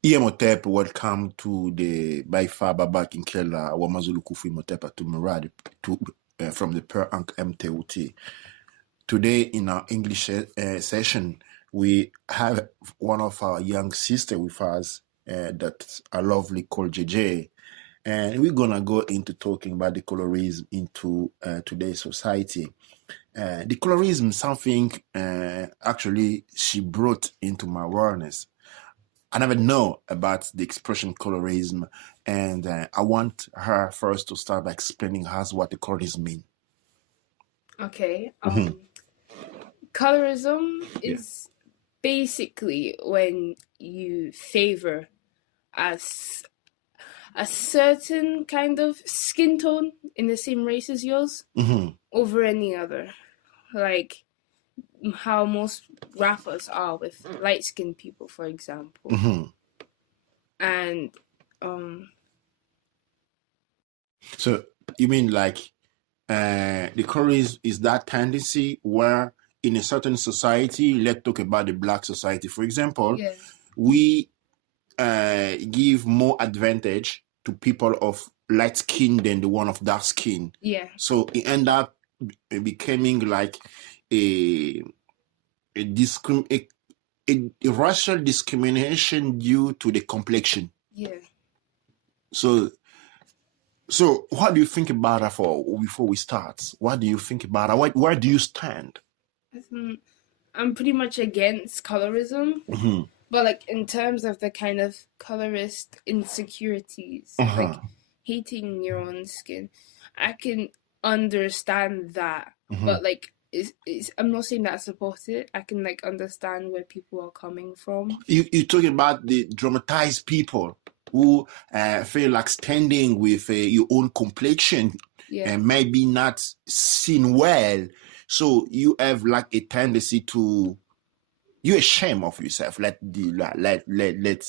Imhotep, welcome to the by far Babak Inkela Wamazulu Kufu Imhotep to Murad from the Per Ank MTUT. Today in our English session, we have one of our young sister with us that's a lovely called JJ. And we're gonna go into talking about the colorism into today's society. The colorism, something actually she brought into my awareness. I never know about the expression colorism, and I want her first to start by explaining us what the colorism means. Okay. Colorism is basically when you favor a certain kind of skin tone in the same race as yours over any other. Like how most rappers are with light-skinned people, for example. And so you mean like the colorism is that tendency where in a certain society, let's talk about the Black society, for example, we give more advantage to people of light skin than the one of dark skin. So it end up becoming like a racial discrimination due to the complexion. So what do you think about that before we start? What do you think about that? Where do you stand? I'm pretty much against colorism, but like in terms of the kind of colorist insecurities, like hating your own skin, I can understand that, but like I'm not saying that I support it. I can like understand where people are coming from. You're talking about the dramatized people who feel like standing with your own complexion and maybe not seen well. So you have like a tendency to, you're ashamed of yourself. Let's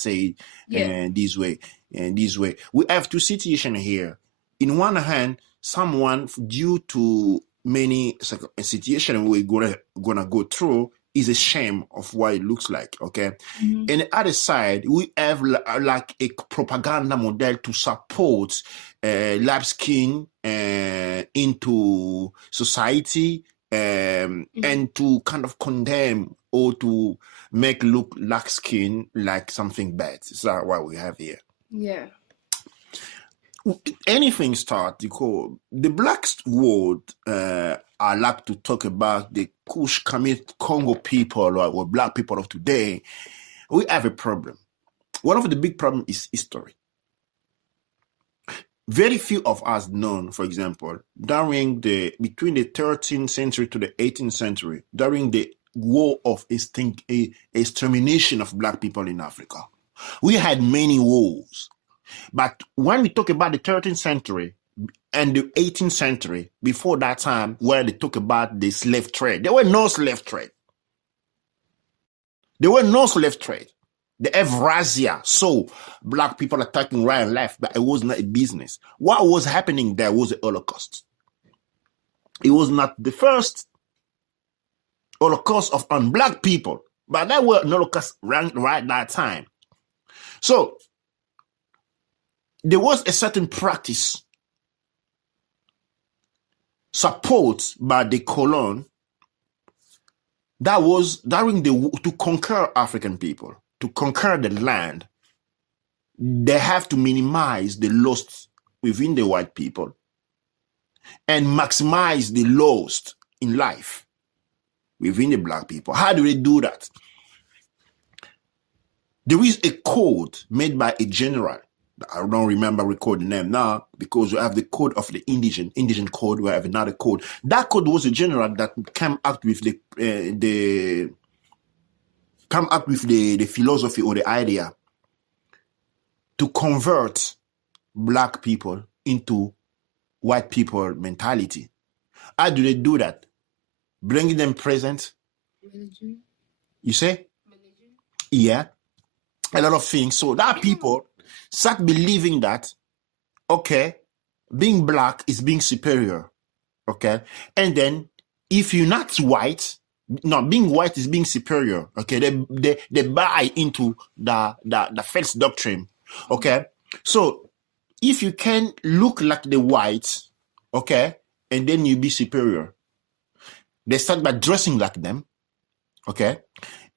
say this way. And this way, we have two situations here. In one hand, someone due to many situations we're gonna go through is ashamed of what it looks like, okay? And the other side, we have like a propaganda model to support light skin into society and to kind of condemn or to make look light skin like something bad. Is that what we have here? Anything start, because the Black world I like to talk about the kush, kamit, Kongo people or Black people of today. We have a problem. One of the big problems is history. Very few of us know, for example, between the 13th century to the 18th century, during the war of extermination of Black people in Africa, we had many wars. But when we talk about the 13th century and the 18th century, before that time, where they talk about the slave trade, there were no slave trade. There were no slave trade. The Evrazia saw Black people attacking right and left, but it was not a business. What was happening there was the Holocaust. It was not the first Holocaust on Black people, but there were no Holocaust right that time. So there was a certain practice support by the colon that was during to conquer African people, to conquer the land. They have to minimize the loss within the white people and maximize the loss in life within the Black people. How do they do that? There is a code made by a general. I don't remember recording them now because we have the code of the indigen code. We have another code. That code was a general that came up with the philosophy or the idea to convert Black people into white people mentality. How do they do that? Bringing them present. Religion. You say? Religion. Yeah. A lot of things. So that people start believing that, okay, being Black is being superior, okay? And then if you're not white, No, being white is being superior. Okay, they buy into the false doctrine. Okay, so if you can look like the whites, okay, and then you be superior, they start by dressing like them, okay,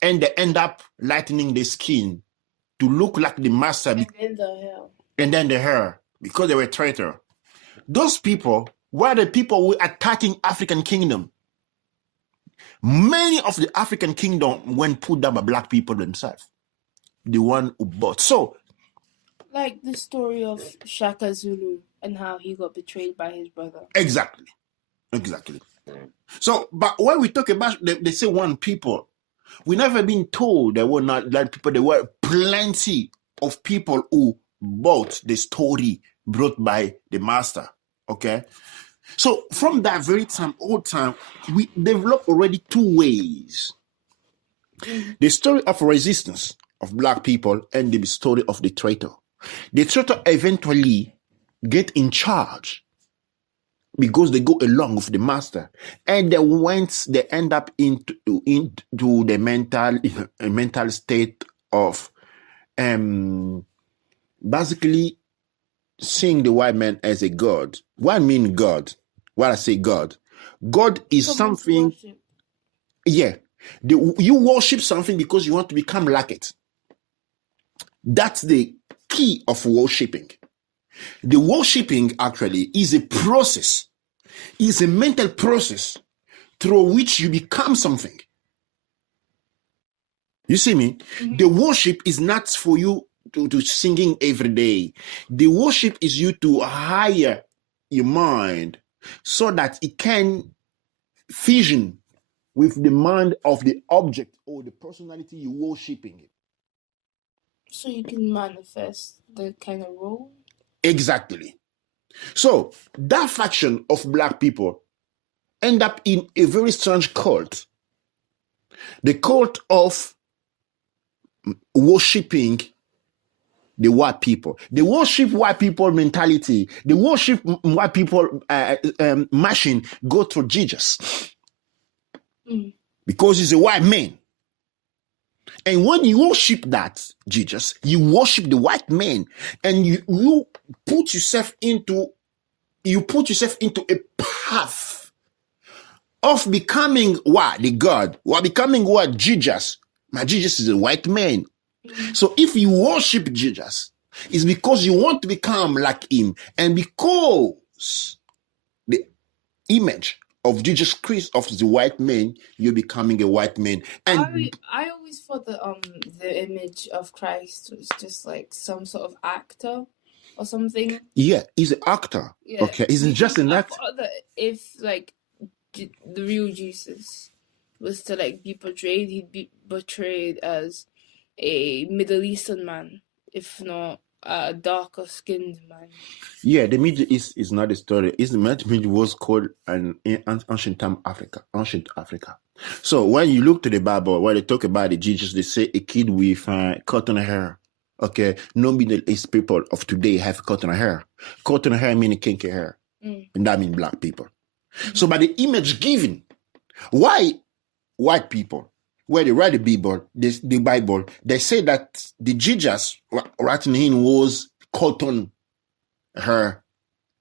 and they end up lightening the skin to look like the master, and then the hair, because they were traitor. Those people were the people who were attacking African kingdom. Many of the African kingdom went put down by black people themselves, the one who bought. So, like the story of Shaka Zulu and how he got betrayed by his brother. Exactly. So, but when we talk about, they say one people, we never been told there were not black people. There were plenty of people who bought the story brought by the master. Okay. So from that very old time, we developed already two ways. The story of resistance of black people and the story of the traitor. The traitor eventually get in charge because they go along with the master, and once they end up into the mental state of basically seeing the white man as a god. What I mean God? When I say God is something. Yeah, you worship something because you want to become like it. That's the key of worshiping. The worshiping actually is a process, is a mental process through which you become something. You see me? Mm-hmm. The worship is not for you to singing every day. The worship is you to hire your mind so that it can fusion with the mind of the object or the personality you're worshiping. So you can manifest the kind of role? Exactly. So that faction of black people end up in a very strange cult. The cult of worshipping the white people. They worship white people mentality. They worship white people machine go through Jesus. Because he's a white man. And when you worship that Jesus, you worship the white man, and you put yourself into a path of becoming what? The God. Or becoming what? Jesus. My Jesus is a white man. So if you worship Jesus, it's because you want to become like him. And because the image of Jesus Christ of the white man, you're becoming a white man. And I always thought that the image of Christ was just like some sort of actor or something. Yeah, he's an actor. Yeah. Okay, he's just an actor. That if like the real Jesus was to like be portrayed, he'd be portrayed as a Middle Eastern man, if not a darker skinned man. Yeah, the Middle East is not a story. The Middle East was called an ancient Africa. So when you look to the Bible, when they talk about the Jesus, they say a kid with cotton hair. Okay, no Middle East people of today have cotton hair. Cotton hair meaning kinky hair, and that means black people. Mm-hmm. So by the image given, why white people? Where they write the Bible, they say that the Jesus writing in was cotton hair.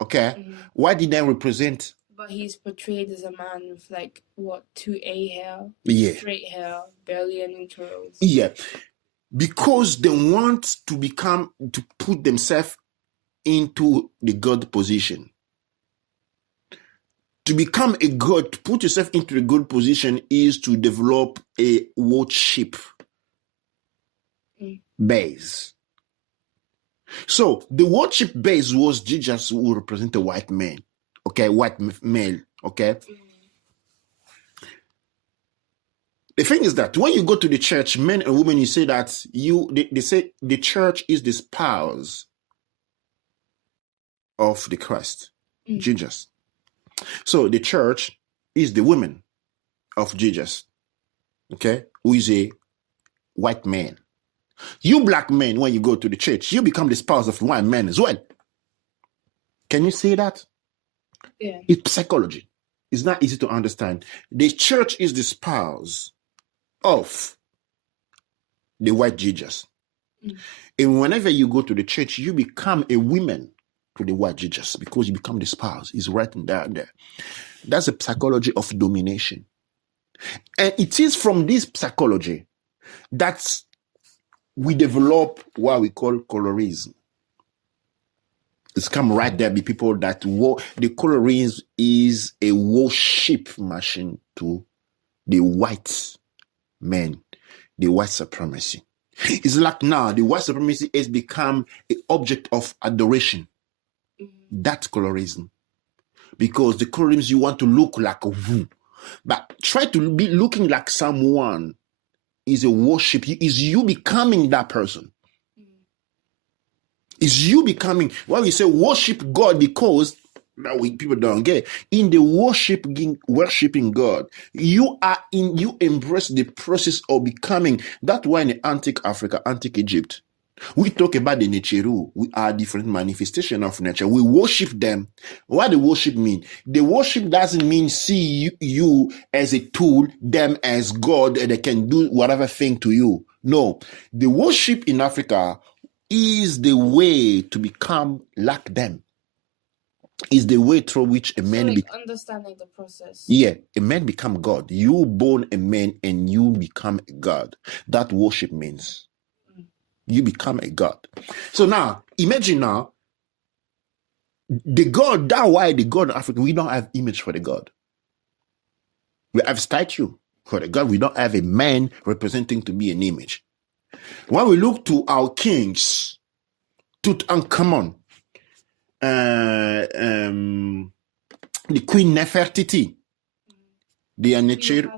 Okay? Mm-hmm. Why did they represent? But he's portrayed as a man with like, 2A hair? Yeah. Straight hair, barely any curls. Yeah. Because they want to put themselves into the God position. To become a god, to put yourself into a good position is to develop a worship base. So the worship base was Jesus who represent a white man, okay, white male, okay. The thing is that when you go to the church, men and women, you say that they say the church is the spouse of the Christ, Jesus. So the church is the woman of Jesus, okay, who is a white man. You black men, when you go to the church, you become the spouse of white man as well. Can you see that? Yeah. It's psychology. It's not easy to understand. The church is the spouse of the white Jesus. And whenever you go to the church, you become a woman to the white Jesus because you become the spouse. It's written down there. That's a psychology of domination. And it is from this psychology that we develop what we call colorism. It's come right there. Be people that the colorism is a worship machine to the white men, the white supremacy. It's like now the white supremacy has become an object of adoration. That's colorism. Because the colorism, you want to look like a who. But try to be looking like someone is a worship. Is you becoming that person. Is you becoming, when we say worship God, because people don't get in the worshiping God, you embrace the process of becoming. That's why in antique Africa, antique Egypt, we talk about the nature. We are different manifestation of nature. We worship them. What the worship mean? The worship doesn't mean see you as a tool, them as God, and they can do whatever thing to you. No, the worship in Africa is the way to become like them. Is the way through which a man understanding the process. Yeah, a man become God. You born a man and you become a God. That worship means you become a God. So now, imagine now, the God, that's why the God in Africa, we don't have image for the God. We have statue for the God. We don't have a man representing to be an image. When we look to our kings, Tutankhamun, the Queen Nefertiti, the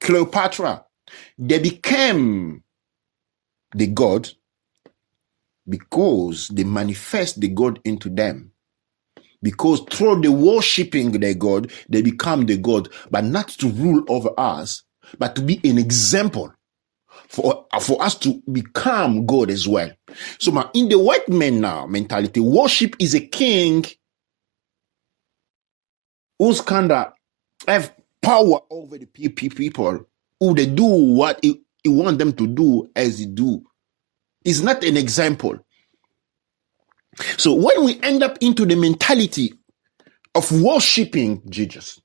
Cleopatra, they became the God because they manifest the God into them. Because through the worshipping the God, they become the God, but not to rule over us, but to be an example for us to become God as well. So in the white man now mentality, worship is a king who's kind of have power over the people who they do what he want them to do as he do. It's not an example. So when we end up into the mentality of worshiping Jesus,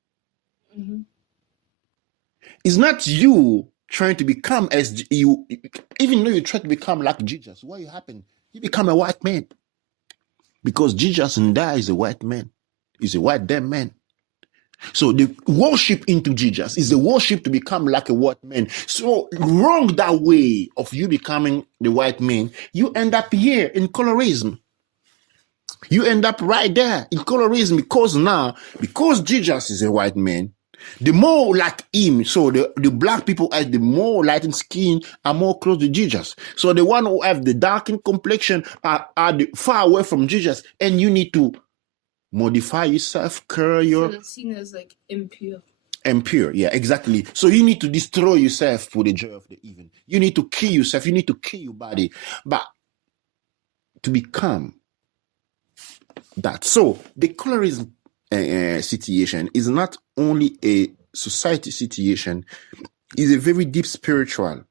it's not you trying to become as you, even though you try to become like Jesus, what happen? You become a white man. Because Jesus and that is a white man. He's a white damn man. So the worship into Jesus is the worship to become like a white man. So wrong that way of you becoming the white man, you end up here in colorism. You end up right there in colorism because Jesus is a white man, the more like him, so the black people as the more lightened skin are more close to Jesus. So the one who have the darkened complexion are far away from Jesus, and you need to modify yourself, curl your... So it's seen as like impure. Impure, yeah, exactly. So you need to destroy yourself for the joy of the even. You need to kill yourself. You need to kill your body. But to become that. So the colorism situation is not only a society situation, it's a very deep spiritual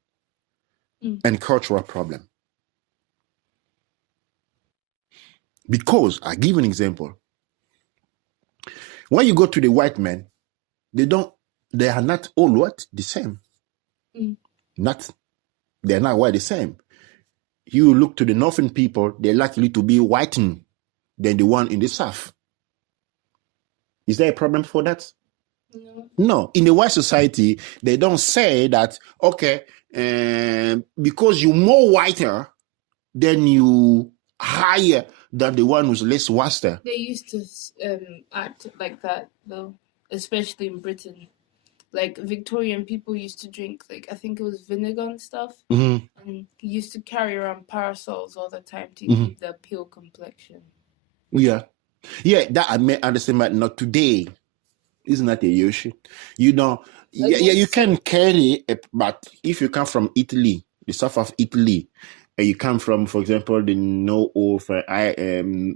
and cultural problem. Because, I give an example. When you go to the white men, they are not all what? The same. They're not white the same. You look to the northern people, they're likely to be whiter than the one in the south. Is there a problem for that? No. In the white society, they don't say that, okay, because you're more whiter, then you higher than the one who's less whiter. They used to act like that, though, especially in Britain. Like, Victorian people used to drink, like, I think it was vinegar and stuff, and used to carry around parasols all the time to keep their pale complexion. Yeah, that I may understand, but not today. It's not a Yoshi. You know, you can carry it, but if you come from Italy, the south of Italy, and you come from, for example, the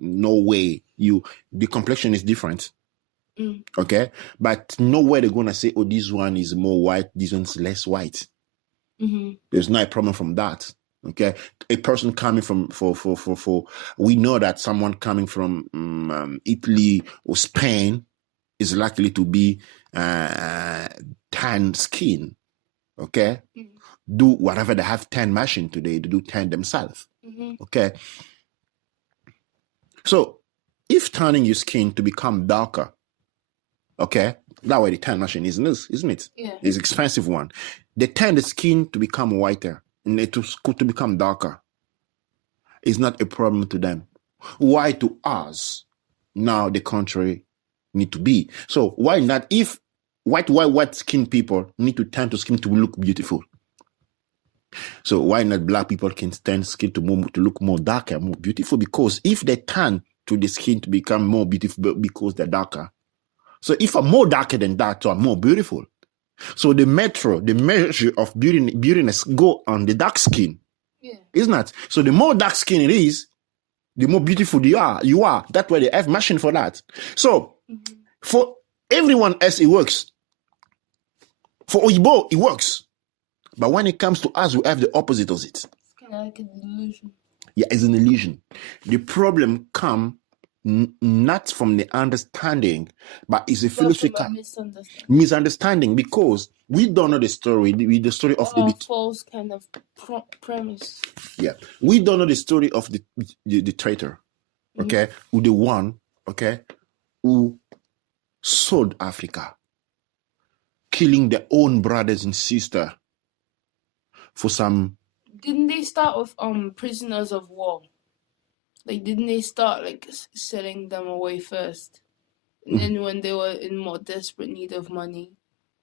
Norway, the complexion is different. Okay, but nowhere they're gonna say, oh, this one is more white, this one's less white. There's no problem from that. Okay, a person coming from we know that someone coming from Italy or Spain is likely to be tan skin. Okay, do whatever they have tan machine today, they do tan themselves. Okay, so if tanning your skin to become darker, okay, that way the tan machine isn't it? Yeah. It's expensive one. They tan the skin to become whiter and to become darker. It's not a problem to them. Why to us? Now the contrary need to be. So why not? If white skin people need to tan to skin to look beautiful, so why not black people can tan skin to look more darker, more beautiful? Because if they tan to the skin to become more beautiful because they're darker. So if I'm more darker than that, so I'm more beautiful. So the measure of beautiness go on the dark skin. Yeah. Isn't it? So the more dark skin it is, the more beautiful you are. That's why they have machine for that. So for everyone else, it works. For Oyibo, it works. But when it comes to us, we have the opposite of it. It's kind of like an illusion. Yeah, it's an illusion. The problem comes not from the understanding, but it's a philosophical misunderstanding because we don't know the story. The story of the false kind of premise. Yeah, we don't know the story of the traitor, okay, who the one, okay, who sold Africa, killing their own brothers and sisters for some. Didn't they start with prisoners of war? Like, didn't they start like selling them away first, and then when they were in more desperate need of money,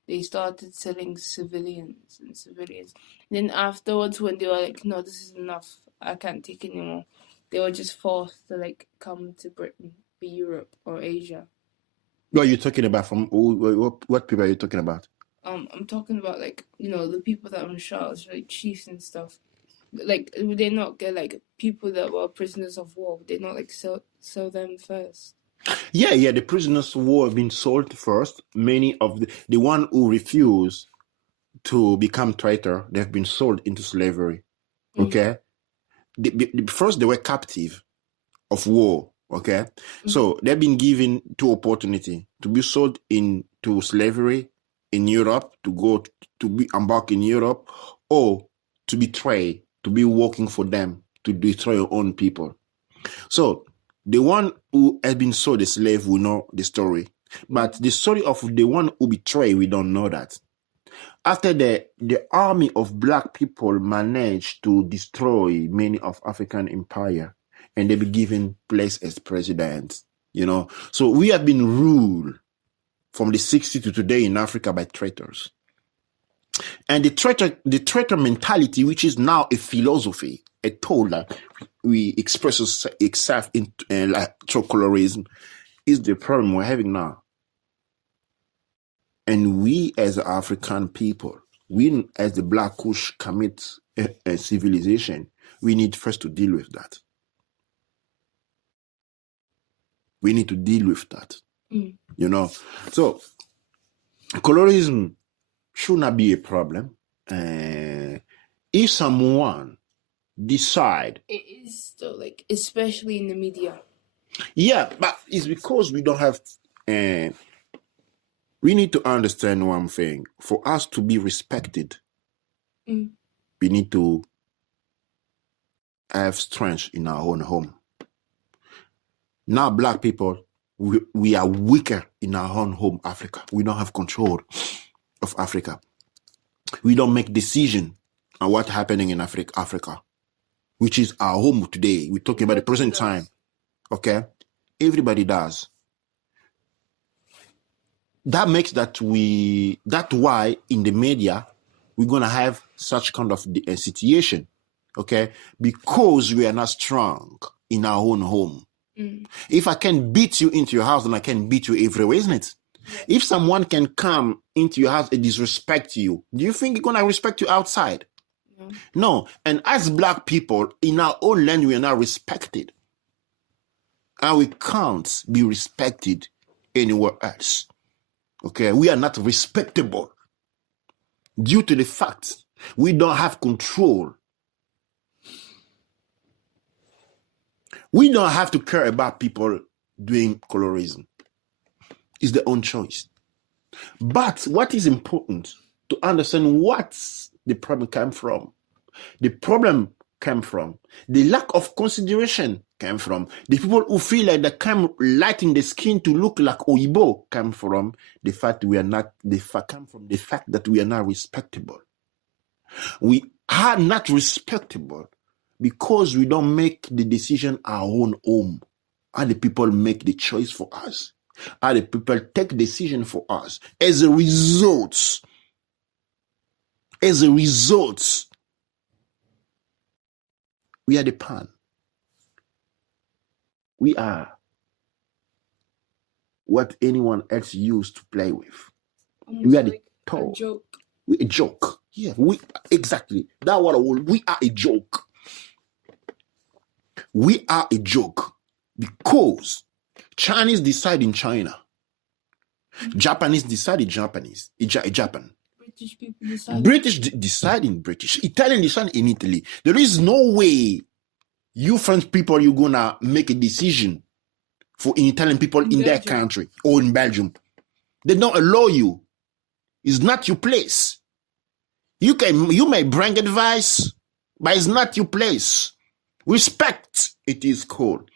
they started selling civilians. And then afterwards, when they were like, no, this is enough, I can't take anymore, they were just forced to like come to Britain or Europe or Asia. What are you talking about? From what people are you talking about? I'm talking about like, the people that were in charge, like chiefs and stuff. Like, would they not get like people that were prisoners of war? Would they not like sell them first? Yeah, the prisoners of war have been sold first. Many of the one who refuse to become traitor, they've been sold into slavery. Okay, first they were captive of war. Okay, so they've been given two opportunity to be sold into slavery in Europe, to go to be embarked in Europe, or to betray, to be working for them, to destroy your own people. So the one who has been sold a slave will know the story. But the story of the one who betrayed, we don't know that. After the army of black people managed to destroy many of African empire, and they be given place as presidents, So we have been ruled from the 60s to today in Africa by traitors. And the traitor mentality, which is now a philosophy, a tool that we express itself in through colorism, is the problem we're having now. And we as African people, we as the Black Kush kamit civilization, we need first to deal with that. We need to deal with that. So colorism should not be a problem. If someone decide, it is still like, especially in the media. Yeah, but it's because we don't have. We need to understand one thing. For us to be respected, we need to have strength in our own home. Now, black people, we are weaker in our own home, Africa. We don't have control of Africa. We don't make decisions on what's happening in Africa, which is our home today. We're talking about the present time. Okay? Everybody does. That makes that's why in the media, we're going to have such kind of situation. Okay? Because we are not strong in our own home. If I can beat you into your house, then I can beat you everywhere, isn't it? Yeah. If someone can come into your house and disrespect you, do you think he's going to respect you outside? No. And as black people, in our own land, we are not respected. And we can't be respected anywhere else. Okay, we are not respectable due to the fact we don't have control. We don't have to care about people doing colorism. It's their own choice. But what is important to understand what the problem came from. The problem came from the lack of consideration came from the people who feel like they come lighting the skin to look like Oyibo come from the fact we are not come from the fact that we are not respectable. We are not respectable because we don't make the decision our own home. Other people make the choice for us. Other people take decision for us. As a result, we are the pawn. We are what anyone else used to play with. Almost we are like the toy. a joke. We a joke. Yeah, we exactly. That what we are a joke. We are a joke because Chinese decide in China. Japanese decide in Japanese. Japan. British people decide. British decide in British. Italian decide in Italy. There is no way you French people you're gonna make a decision for Italian people in their country or in Belgium. They don't allow you. It's not your place. You may bring advice, but it's not your place. Respect, it is called.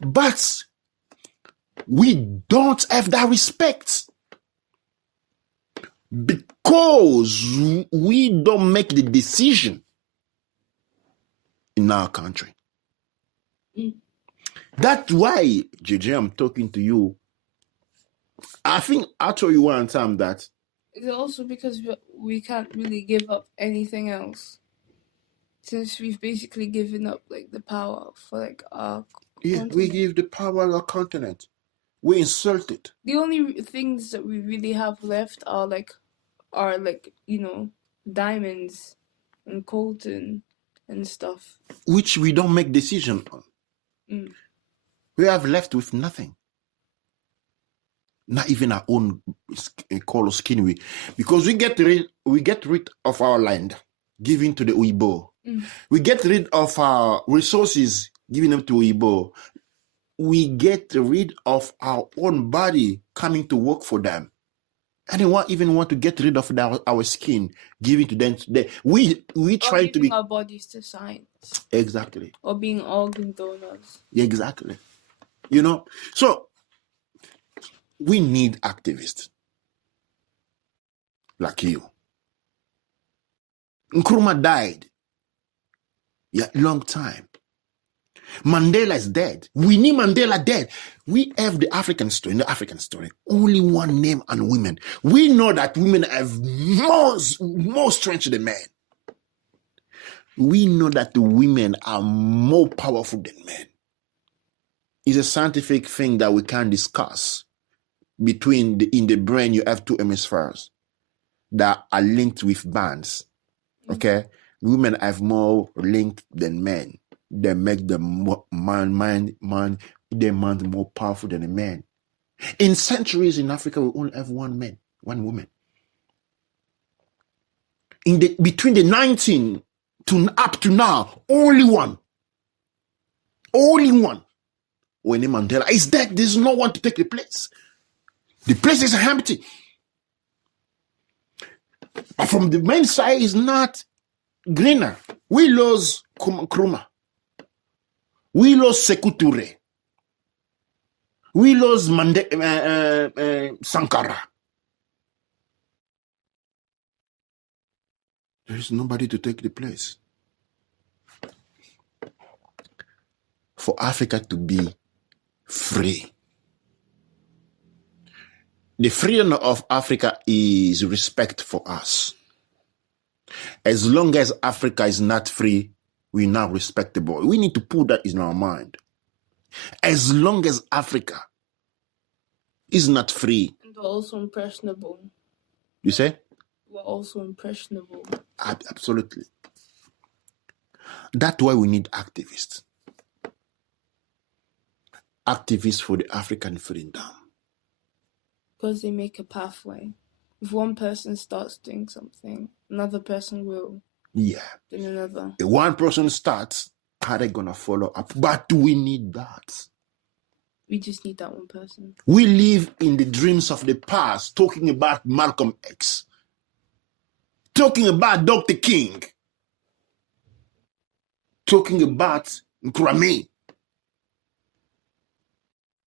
But we don't have that respect because we don't make the decision in our country. That's why, JJ, I'm talking to you. I think I told you one time that it's also because we can't really give up anything else, since we've basically given up like the power for like our continent. We give the power of our continent. We insult it. The only things that we really have left are like diamonds and coltan and stuff, which we don't make decision on. We have left with nothing. Not even our own color skin. Because we get rid of our land, giving to the Oyibo. We get rid of our resources, giving them to Oyibo. We get rid of our own body, coming to work for them. Anyone even want to get rid of our skin, giving to them today. We try to be our bodies to science. Exactly. Or being organ donors. Exactly. So we need activists like you. Nkrumah died. Yeah, long time. Mandela is dead. We need Mandela dead. We have the African story, only one name and women. We know that women have more strength than men. We know that the women are more powerful than men. It's a scientific thing that we can discuss. In the brain, you have two hemispheres that are linked with bands. Okay? Women have more linked than men. They make the mind more powerful than a man. In centuries in Africa, we only have one woman. Between the 19 to up to now, only one. When Mandela is dead, there's no one to take the place. The place is empty. But from the main side, is not greener. We lost Nkrumah. We lost Sekou Touré. We lost Sankara. There is nobody to take the place. For Africa to be free. The freedom of Africa is respect for us. As long as Africa is not free, we're not respectable. We need to put that in our mind. As long as Africa is not free. And we're also impressionable. You say? We're also impressionable. Absolutely. That's why we need activists. Activists for the African freedom. Because they make a pathway. If one person starts doing something, another person will. Yeah. Then another. If one person starts, how are they going to follow up? But do we need that? We just need that one person. We live in the dreams of the past, talking about Malcolm X, talking about Dr. King, talking about Nkrumah,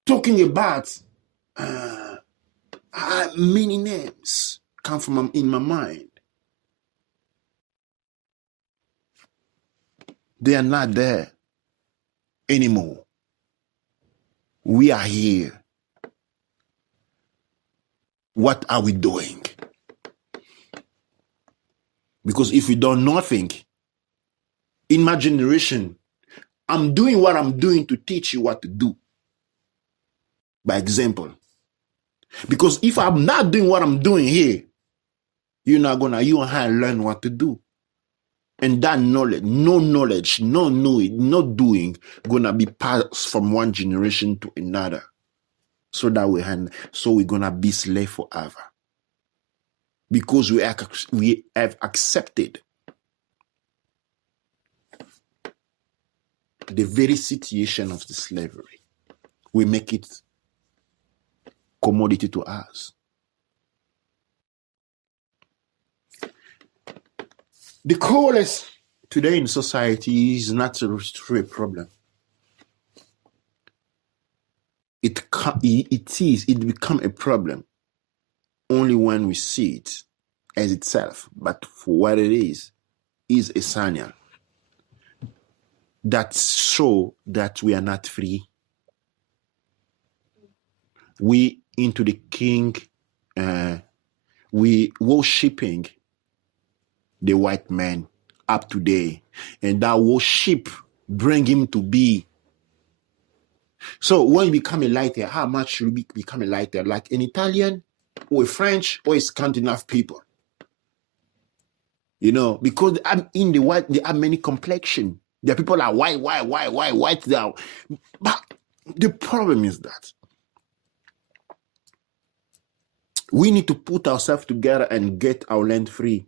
talking about many names come from in my mind. They are not there anymore. We are here. What are we doing? Because if we do nothing, in my generation, I'm doing what I'm doing to teach you what to do. By example. Because if I'm not doing what I'm doing here, you and I learn what to do. And that knowledge, no knowing, no doing, gonna be passed from one generation to another. So we're gonna be slave forever. Because we have accepted the very situation of the slavery. We make it commodity to us. The cause today in society is not a problem. It become a problem only when we see it as itself. But for what it is a signal that show that we are not free. We into the king, we worshipping the white man up today, and that worship bring him to be. So when you become a lighter, how much should you become a lighter? Like an Italian or a French or a Scandinavian people? You know, because I'm in the white, there are many complexion. There are people are white down. But the problem is that we need to put ourselves together and get our land free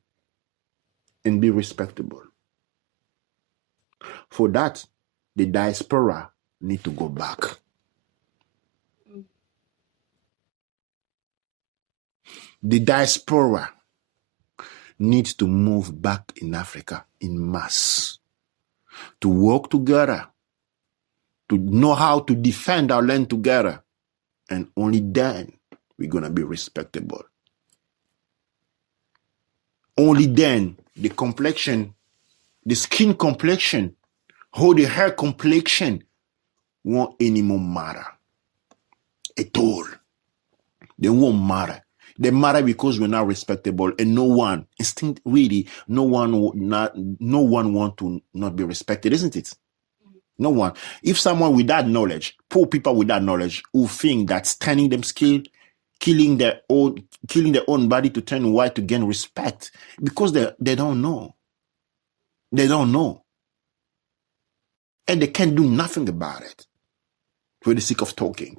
and be respectable. For that, the diaspora need to go back. The diaspora needs to move back in Africa in mass, to work together, to know how to defend our land together, and only then we're going to be respectable. Only then the complexion, the skin complexion, or the hair complexion won't anymore matter at all. They won't matter. They matter because we're not respectable, and no one want to not be respected, isn't it? No one. If someone without knowledge, poor people without knowledge, who think that standing them skill, killing their own body to turn white to gain respect, because they don't know. They don't know. And they can't do nothing about it for the sake of talking.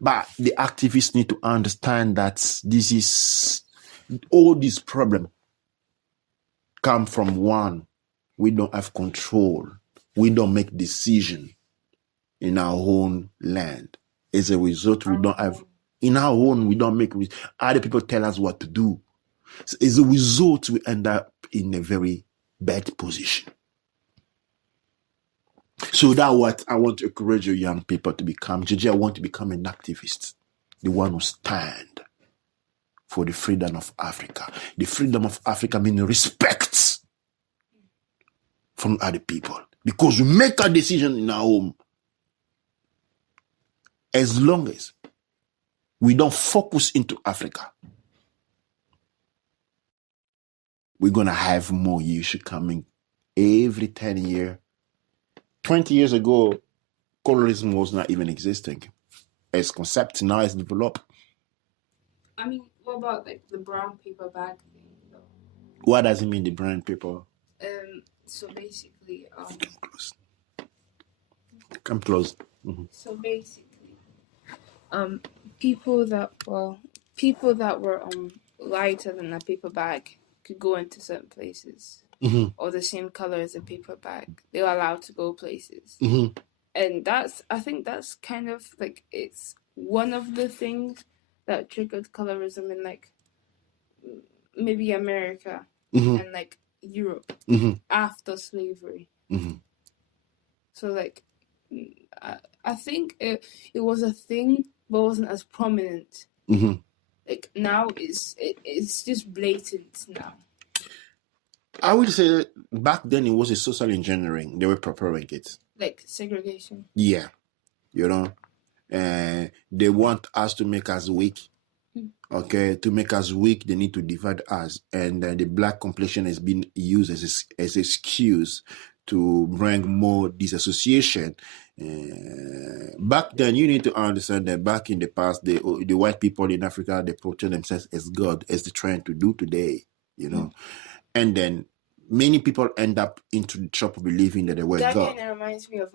But the activists need to understand that all these problems come from one. We don't have control. We don't make decisions in our own land. As a result, we don't have, in our own, we don't make, other people tell us what to do. So as a result, we end up in a very bad position. So that's what I want to encourage you young people to become. JJ, I want to become an activist, the one who stand for the freedom of Africa. The freedom of Africa means respect from other people, because we make our decision in our home. As long as we don't focus into Africa, we're going to have more issues coming every 10 years. 20 years ago, colorism was not even existing as concept. Now it's developed. I mean, what about like the brown paper bag thing, though? What does it mean, the brown paper? So basically, Come close. Mm-hmm. So basically, people that were lighter than a paper bag could go into certain places, or the same color as a paper bag. They were allowed to go places, and I think that's kind of like it's one of the things that triggered colorism in like maybe America and like Europe after slavery. So like I think it was a thing, but wasn't as prominent. Like now it's just blatant now. I would say that back then it was a social engineering. They were preparing it. Like segregation. Yeah. You know, they want us to make us weak. Okay, to make us weak, they need to divide us. And the black complexion has been used as an excuse to bring more disassociation. Back then, you need to understand that back in the past, the white people in Africa, they portray themselves as God, as they're trying to do today, you know. And then many people end up into the trap of believing that they were God. That kind of reminds me of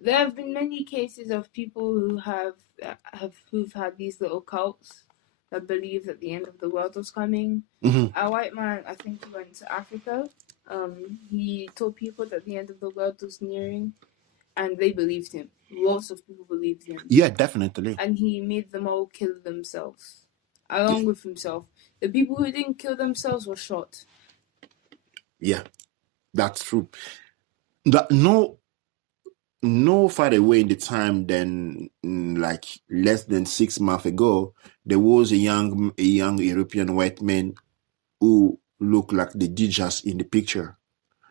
there have been many cases of people who who've had these little cults that believe that the end of the world was coming. A white man, I think he went to Africa. He told people that the end of the world was nearing, and they believed him. Lots of people believed him. Yeah, definitely. And he made them all kill themselves, along with himself. The people who didn't kill themselves were shot. Yeah, that's true. That no far away in the time than like less than 6 months ago, there was a young European white man who looked like the Jesus in the picture,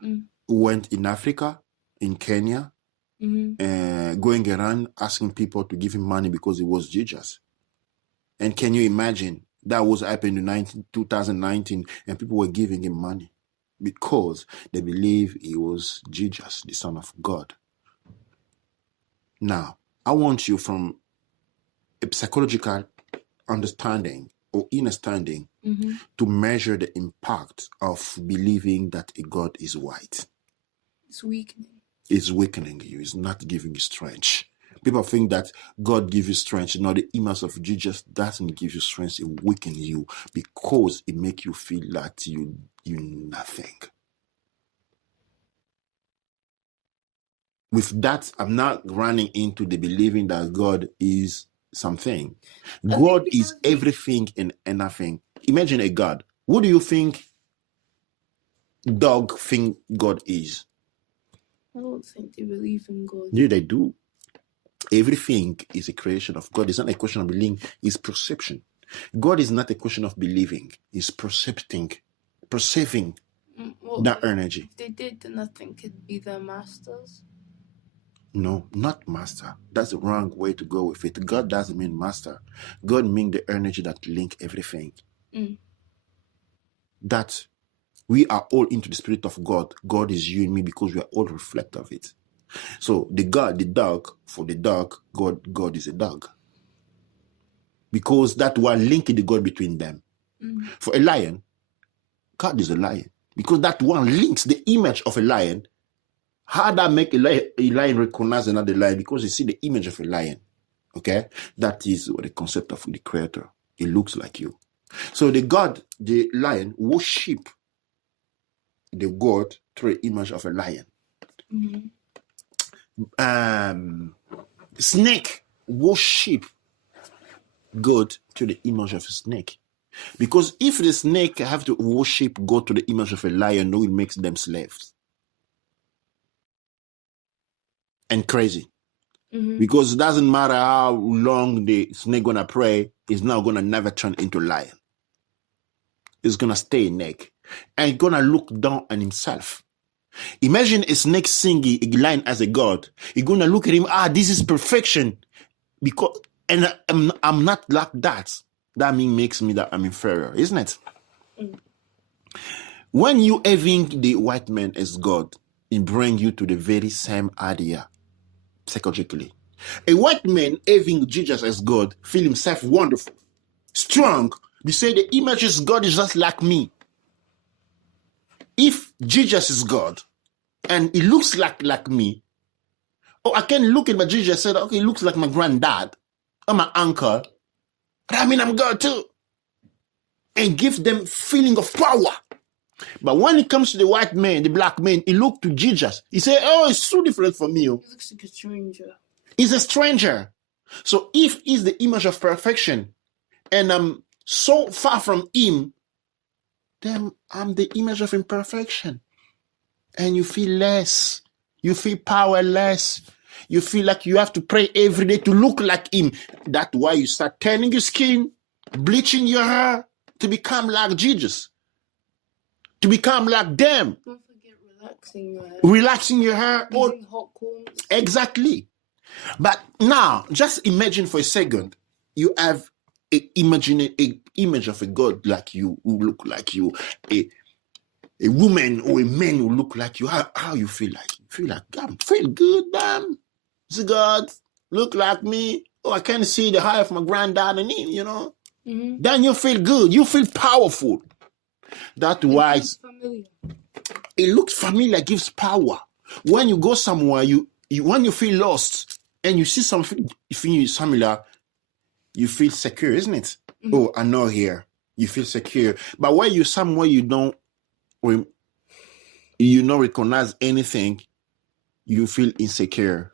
who went in Africa, in Kenya, going around asking people to give him money because he was Jesus. And can you imagine that was happening in 2019, and people were giving him money because they believe he was Jesus, the Son of God. Now, I want you from a psychological understanding or innerstanding to measure the impact of believing that a God is white. It's weakening. It's weakening you. It's not giving you strength. People think that God gives you strength. No, the image of Jesus doesn't give you strength. It weakens you because it makes you feel like you nothing. With that, I'm not running into the believing that God is something. God is everything and nothing. Imagine a God. What do you think dog think God is? I don't think they believe in God. Yeah, they do. Everything is a creation of God. It's not a question of believing, it's perception. God is not a question of believing, it's perceiving that energy. If they did, then nothing could be their masters. No, not master. That's the wrong way to go with it. God doesn't mean master. God means the energy that link everything. That we are all into the spirit of God. God is you and me because we are all reflect of it. So the dog, for the dog, God is a dog. Because that one linking the God between them. For a lion, God is a lion. Because that one links the image of a lion. How that make a lion recognize another lion? Because you see the image of a lion. Okay? That is what the concept of the creator. It looks like you. So the lion, worship the God through the image of a lion. Snake worship God to the image of a snake. Because if the snake have to worship God to the image of a lion, no, it makes them slaves. And crazy. Because it doesn't matter how long the snake gonna pray, it's not gonna never turn into lion. It's gonna stay neck. And it's gonna look down on himself. Imagine a snake singing a lion as a god. You're gonna look at him, this is perfection. Because and I'm not like that. That makes me that I'm inferior, isn't it? When you having the white man as God, it brings you to the very same idea psychologically. A white man having Jesus as God feel himself wonderful, strong. We say the image of God is just like me. If Jesus is God and he looks like me, I can look at my Jesus and say, okay, it looks like my granddad. I'm an uncle. That means I'm God too. And give them feeling of power. But when it comes to the white man, the black man, he look to Jesus. He say, oh, it's so different from you. He looks like a stranger. He's a stranger. So if he's the image of perfection and I'm so far from him, then I'm the image of imperfection. And you feel less. You feel powerless. You feel like you have to pray every day to look like him. That's why you start tanning your skin, bleaching your hair to become like Jesus. To become like them. Don't forget relaxing your hair. Relaxing your hair. Using hot combs. Exactly. But now, just imagine for a second, you have an image of a God like you, who look like you, a woman or a man who look like you. How you feel like? You feel like, damn, feel good, damn. It's God, look like me. Oh, I can see the hair of my granddad and him, you know. Mm-hmm. Then you feel good. You feel powerful. That's why it looks familiar, gives power. When you go somewhere, when you feel lost and you see something similar, you feel secure, isn't it? Mm-hmm. Oh, I know here. You feel secure. But when you're somewhere you don't recognize anything, you feel insecure.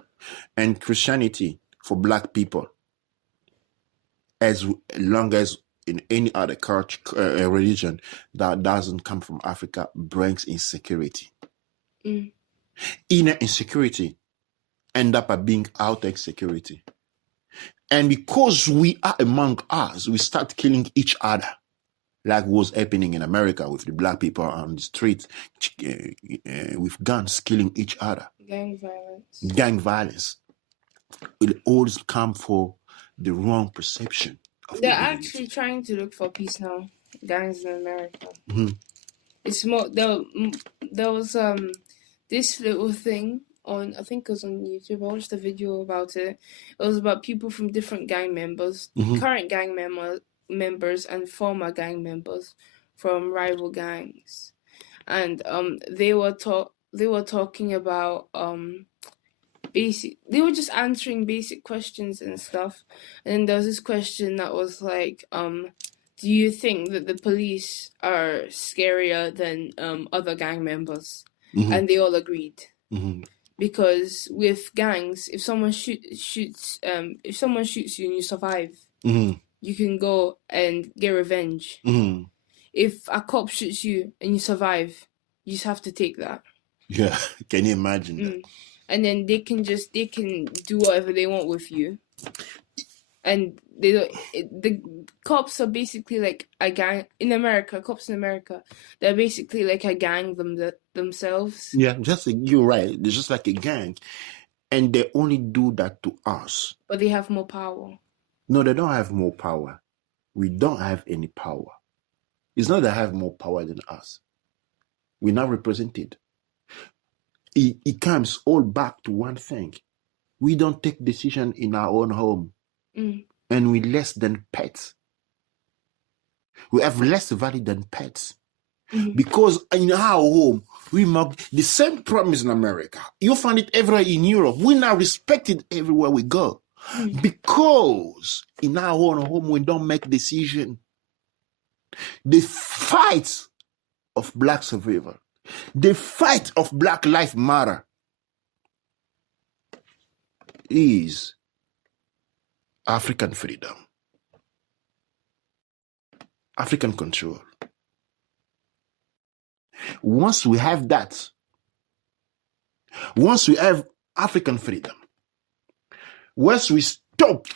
And Christianity for black people, as long as in any other religion that doesn't come from Africa, brings insecurity. Mm. Inner insecurity end up at being outer insecurity. And because we are among us, we start killing each other, like was happening in America with the black people on the street with guns killing each other. Gang violence. It always come for the wrong perception. They're actually trying to look for peace now. Gangs in America. Mm-hmm. It's more. There was this little thing on. I think it was on YouTube. I watched a video about it. It was about people from different gang members, mm-hmm. current gang members, and former gang members from rival gangs, and they were talking about they were just answering basic questions and stuff. And then there was this question that was like, do you think that the police are scarier than other gang members? Mm-hmm. And they all agreed. Mm-hmm. Because with gangs, if someone shoots you and you survive, mm-hmm. you can go and get revenge. Mm-hmm. If a cop shoots you and you survive, you just have to take that. Yeah, can you imagine that? And then they can do whatever they want with you. And the cops are basically like a gang in America. Cops in America, they're basically like a gang themselves. Yeah, you're right. They're just like a gang, and they only do that to us. But they have more power. No, they don't have more power. We don't have any power. It's not that they have more power than us. We're not represented. It comes all back to one thing. We don't take decision in our own home. Mm. And we're less than pets. We have less value than pets. Mm-hmm. Because in our home, we make the same promise in America. You find it everywhere in Europe. We're not respected everywhere we go. Mm-hmm. Because in our own home, we don't make decision. The fight of black survival, the fight of Black Lives Matter is African freedom, African control. Once we have that, once we have African freedom, once we stop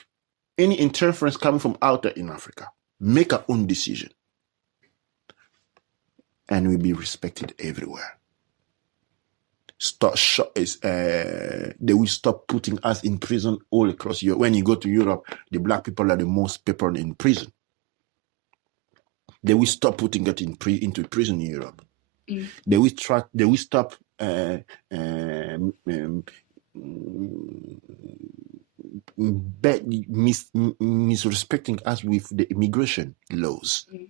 any interference coming from out there in Africa, make our own decision, and we'll be respected everywhere. They will stop putting us in prison all across Europe. When you go to Europe, the black people are the most people in prison. They will stop putting it into prison in Europe. Mm. They will stop misrespecting us with the immigration laws. Mm.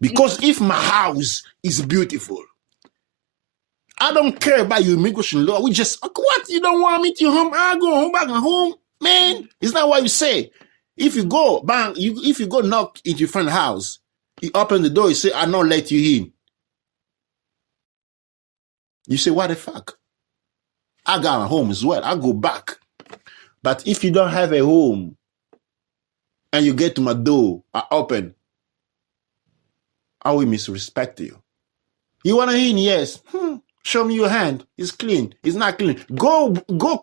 Because if my house is beautiful, I don't care about your immigration law. We just, what? You don't want me to home? I go home, back home. Man, it's not what you say. If you go bang, if you go knock into your friend's house, you open the door, you say, "I not let you in." You say, "What the fuck? I got a home as well. I go back." But if you don't have a home and you get to my door, I open, I will misrespect you. You want to in? Yes. Show me your hand. It's clean. It's not clean. Go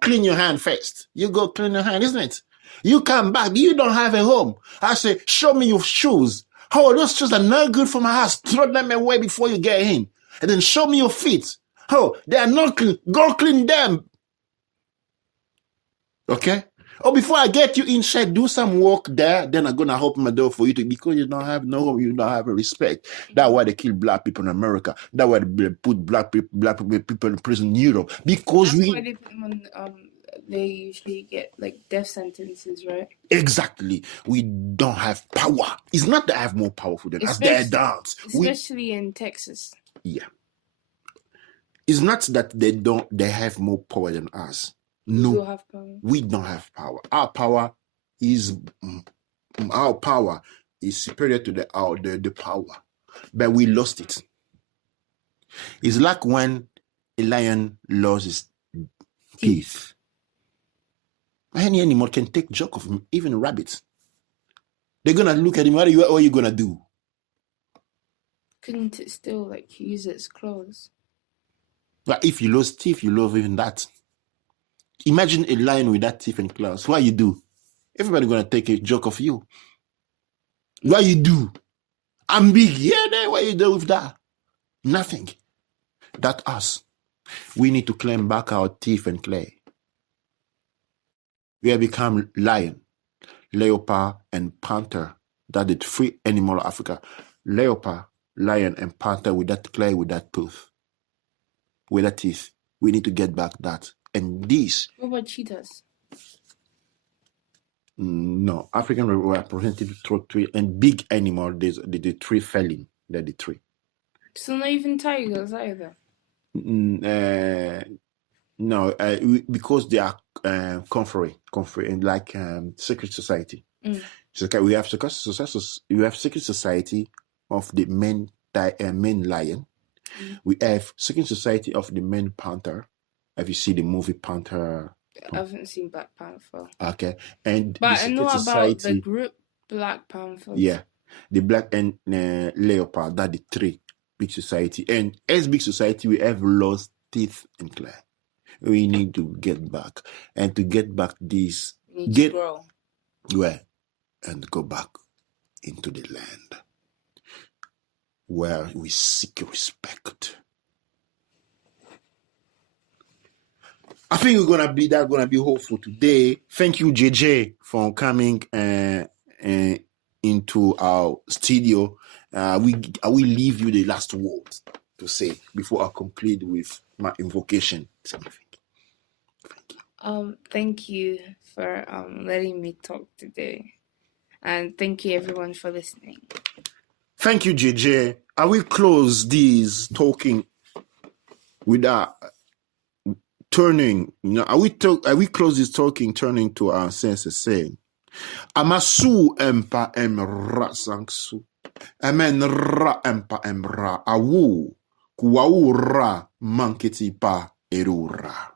clean your hand first. You go clean your hand, isn't it? You come back. You don't have a home. I say, show me your shoes. Oh, those shoes are not good for my house. Throw them away before you get in. And then show me your feet. Oh, they are not clean. Go clean them. Okay? Or before I get you inside, do some work there. Then I'm gonna open my door for you because you don't have no home, you don't have a respect. That's why they kill black people in America. That's why they put black people in prison in Europe. Because that's why they put them on. They usually get like death sentences, right? Exactly. We don't have power. It's not that I have more powerful than us. They don't. Especially in Texas. Yeah. It's not that they have more power than us. No, we don't have power. Our power is superior to the power, but we lost it. It's like when a lion lost his teeth. Any animal can take joke of him, even rabbits. They're gonna look at him. What are you gonna do? Couldn't it still like use its claws? But if you lose teeth, you lose even that. Imagine a lion with that teeth and claws. What you do? Everybody gonna take a joke of you. What you do? I'm big. Yeah, what you do with that? Nothing. That's us. We need to claim back our teeth and clay. We have become lion, leopard, and panther. That is three animal of Africa. Leopard, lion, and panther with that clay, with that tooth, with that teeth. We need to get back that. And this. What about cheetahs? No, African representative three and big animal. The three felling. They're the three. So not even tigers either. No, because they are conferring, and like secret society. So we have secret society of the main lion. We have secret society of the main panther. Have you seen the movie Panther? I haven't seen Black Panther. Okay, but I know about the group Black Panther. Yeah, the black and leopard. That the three big society, and as big society, we have lost teeth and clay. We need to get back, and to get back this, to grow. Yeah, and go back into the land where we seek respect. I think that's gonna be hopeful today. Thank you, JJ, for coming into our studio. I will leave you the last word to say before I conclude with my invocation. Thank you. Thank you for letting me talk today, and thank you everyone for listening. Thank you, JJ. I will close this talking with turning, I will close this talking, turning to our senses, saying, Amasu empa emra sangsu. Amen ra empa emra awu. Kuwawu ra manketi pa erura.